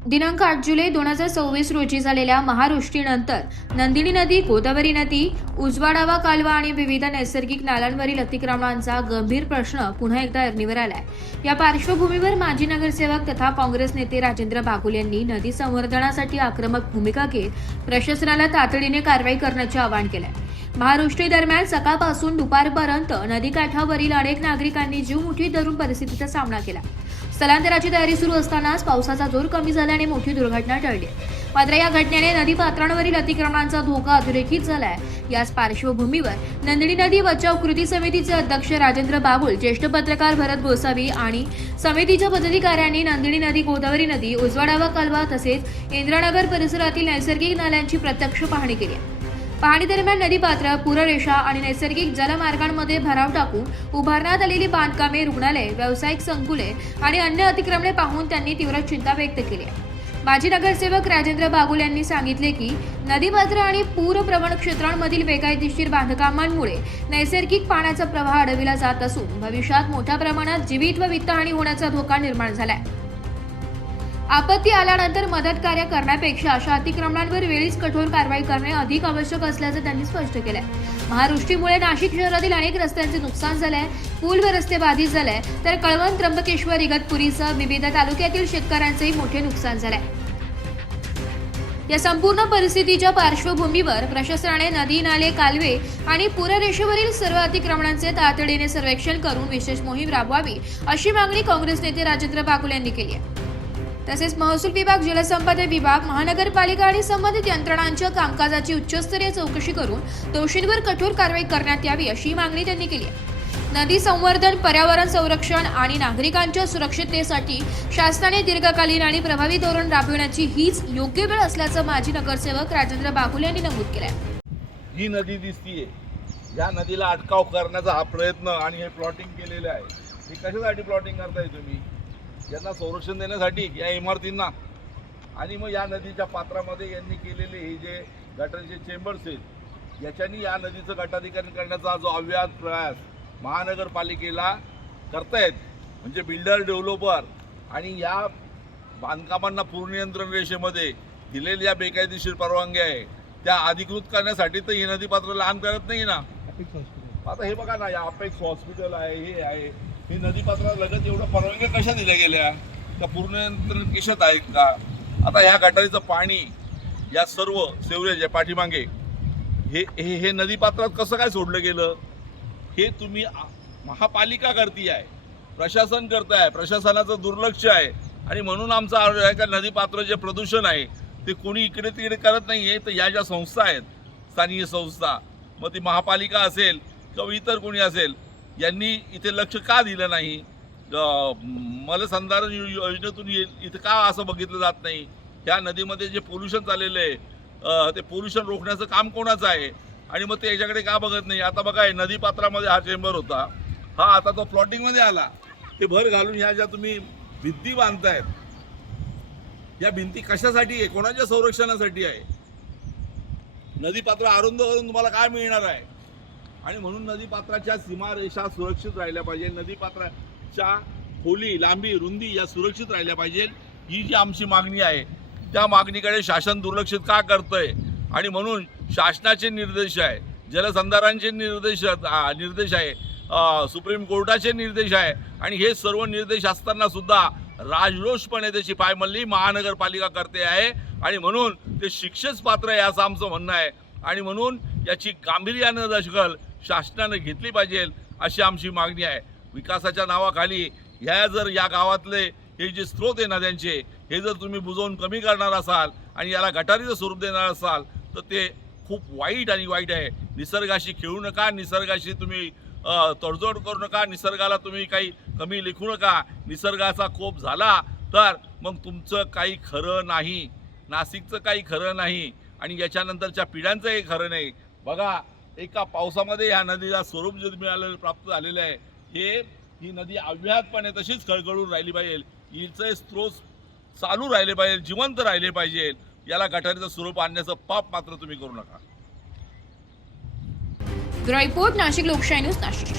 दिनांक 8 जुलै 2024 रोजी झालेल्या महावृष्टीनंतर नंदिनी नदी, गोदावरी नदी, उजवाडावा कालवा आणि विविध नैसर्गिक नाल्यांवरील अतिक्रमणांचा गंभीर प्रश्न पुन्हा एकदा ऐरणीवर आलाय। या पार्श्वभूमीवर माजी नगरसेवक तथा काँग्रेस नेते राजेंद्र बागुल यांनी नदी संवर्धनासाठी आक्रमक भूमिका घेत प्रशासनाला तातडीने कारवाई करण्याचे आवाहन केलंय। महावृष्टी दरम्यान सकाळपासून दुपारपर्यंत नदीकाठावरील अनेक नागरिकांनी जीव मुठीत धरून परिस्थितीचा सामना केला। स्थलांतराची तयारी सुरू असतानाच पावसाचा जोर कमी झाल्याने मोठी दुर्घटना टळली। मात्र या घटनेने नदीपात्रांवरील अतिक्रमणांचा धोका अधोरेखित झालाय। याच पार्श्वभूमीवर नंदिनी नदी बचाव कृती समितीचे अध्यक्ष राजेंद्र बागुल, ज्येष्ठ पत्रकार भरत गोसावी आणि समितीच्या पदाधिकाऱ्यांनी नंदिनी नदी, गोदावरी नदी, उजवाडावा कालवा तसेच इंद्रानगर परिसरातील नैसर्गिक नाल्यांची प्रत्यक्ष पाहणी केली। पाहणी दरम्यान नदीपात्र, पूररेषा आणि नैसर्गिक जलमार्गांमध्ये भराव टाकून उभारण्यात आलेली बांधकामे, रुग्णालये, व्यावसायिक संकुले आणि अन्य अतिक्रमणे पाहून त्यांनी तीव्र चिंता व्यक्त केली आहे। माजी नगरसेवक राजेंद्र बागुल यांनी सांगितले की नदीपात्र आणि पूरप्रवण क्षेत्रांमधील बेकायदेशीर बांधकामांमुळे नैसर्गिक पाण्याचा प्रवाह अडविला जात असून भविष्यात मोठ्या प्रमाणात जीवित व वित्तहानी होण्याचा धोका निर्माण झालाय। आपत्ती आल्यानंतर मदत कार्य करण्यापेक्षा अशा अतिक्रमणांवर वेळीच कठोर कारवाई करणे अधिक आवश्यक असल्याचं त्यांनी स्पष्ट केलंय। महावृष्टीमुळे नाशिक शहरातील अनेक रस्त्यांचे नुकसान झालंय, पूल व रस्ते बाधित झाले, तर कळवण, त्र्यंबकेश्वर, इगतपुरीसह विविध तालुक्यातील शेतकऱ्यांचेही मोठे नुकसान झालंय। या संपूर्ण परिस्थितीच्या पार्श्वभूमीवर प्रशासनाने नदी, नाले, कालवे आणि पूररेषेवरील सर्व अतिक्रमणांचे तातडीने सर्वेक्षण करून विशेष मोहीम राबवावी अशी मागणी काँग्रेस नेते राजेंद्र बागुल यांनी केली आहे। तसेच महसूल विभाग, जलसंपदा विभाग, महानगरपालिका आणि संबंधित यंत्रणांच्या कामकाजाची उच्चस्तरीय चौकशी करून दोषींवर कठोर कारवाई करण्यात यावी अशी मागणी त्यांनी केली आहे। नदी संवर्धन, पर्यावरण संरक्षण आणि नागरिकांच्या सुरक्षिततेसाठी शासनाने दीर्घकालीन आणि प्रभावी धोरण राबविण्याची हीच योग्य वेळ असल्याचं माजी नगरसेवक राजेंद्र बागुल यांनी नमूद केलं आहे। ही नदी दिसतीये, या नदीला अटकाव करण्याचा हा प्रयत्न आणि हे प्लॉटिंग केलेलं आहे। हे कशासाठी प्लॉटिंग करताय तुम्ही? यांना संरक्षण देण्यासाठी, या इमारतींना। आणि मग या नदीच्या पात्रामध्ये यांनी केलेले हे जे गटारचे चेंबर्स आहेत, याच्यानी या नदीचं गटारीकरण करण्याचा जो अव्याहत प्रयास महानगरपालिकेला करतायत, म्हणजे बिल्डर, डेव्हलपर आणि या बांधकामांना पूरनियंत्रण रेषेमध्ये दिलेल्या बेकायदेशीर परवानग्या आहे त्या अधिकृत करण्यासाठी तर ही नदीपात्र लहान करत नाही ना। आता हे बघा ना, या अपेक्स हॉस्पिटल आहे, हे आहे, ही नदीपात्रालगत एवढ्या परवानग्या कशा दिल्या गेल्या? त्या पूरनियंत्रण केशात आहेत का? आता ह्या गटारीचं पाणी, या सर्व सेवरेज आहे पाठीमागे, हे नदीपात्रात कसं काय सोडलं गेलं? हे तुम्ही महापालिका करती आहे, प्रशासन करत आहे, प्रशासनाचं दुर्लक्ष आहे। आणि म्हणून आमचा आरोप आहे का नदीपात्र जे प्रदूषण आहे ते कोणी इकडे तिकडे करत नाही आहे, तर या ज्या संस्था आहेत, स्थानिक संस्था, मग ती महापालिका असेल किंवा इतर कोणी असेल, यांनी इथे लक्ष का दिलं नाही? मलसंधारण योजनेतून इथं का असं बघितलं जात नाही? ह्या नदीमध्ये जे पोल्युशन चाललेलं आहे ते पोल्युशन रोखण्याचं काम कोणाचं आहे? आणि मग ते याच्याकडे का बघत नाही? आता बघा, नदीपात्रामध्ये हा चेंबर होता, हा आता तो प्लॉटिंगमध्ये आला। ते भर घालून ह्या ज्या तुम्ही भिंती बांधतायत, या भिंती कशासाठी आहे? कोणाच्या संरक्षणासाठी आहे? नदीपात्र अरुंद करून तुम्हाला काय मिळणार आहे? आणि म्हणून नदीपात्राच्या सीमारेषा सुरक्षित राहिल्या पाहिजे, नदीपात्राच्या खोली, लांबी, रुंदी या सुरक्षित राहिल्या पाहिजे। ही जी आमची मागणी आहे त्या मागणीकडे शासन दुर्लक्षित का करतंय? आणि म्हणून शासनाचे निर्देश आहे, जलसंधारणचे निर्देश आहे, सुप्रीम कोर्टाचे निर्देश आहे, आणि हे सर्व निर्देश असताना सुद्धा राजरोषपणे त्याची पायमल्ली महानगरपालिका करते आहे। आणि म्हणून ते शिक्षेस पात्र आहे असं आमचं म्हणणं आहे। आणि म्हणून याची गांभीर्यानं दखल शासनाने घेतली पाहिजे अशी आमची मागणी आहे। विकासाच्या नावाखाली या गावातले हे जे स्रोत आहे नद्यांचे, हे जर तुम्ही बुजवून कमी करणार असाल आणि याला गटारीचं स्वरूप देणार असाल तर ते खूप वाईट आहे। निसर्गाशी खेळू नका, निसर्गाशी तुम्ही तडजोड करू नका, निसर्गाला तुम्ही काही कमी लेखू नका। निसर्गाचा कोप झाला तर मग तुमचं काही खरं नाही, नाशिकचं काही खरं नाही, आणि याच्यानंतरच्या पिढ्यांचंही खरं नाही। बघा, एका पावसामध्ये ह्या नदीला स्वरूप जे मिळालेलं, प्राप्त झालेलं आहे, ही नदी अव्याहतपणे तशीच खळखळून राहिली पाहिजे, हिचे स्रोत चालू राहिले पाहिजे, जिवंत राहिले पाहिजे। याला गटारीचं स्वरूप आणण्याचं पाप मात्र तुम्ही करू नका। ब्युरो रिपोर्ट, नाशिक लोकशाही न्यूज, नाशिक।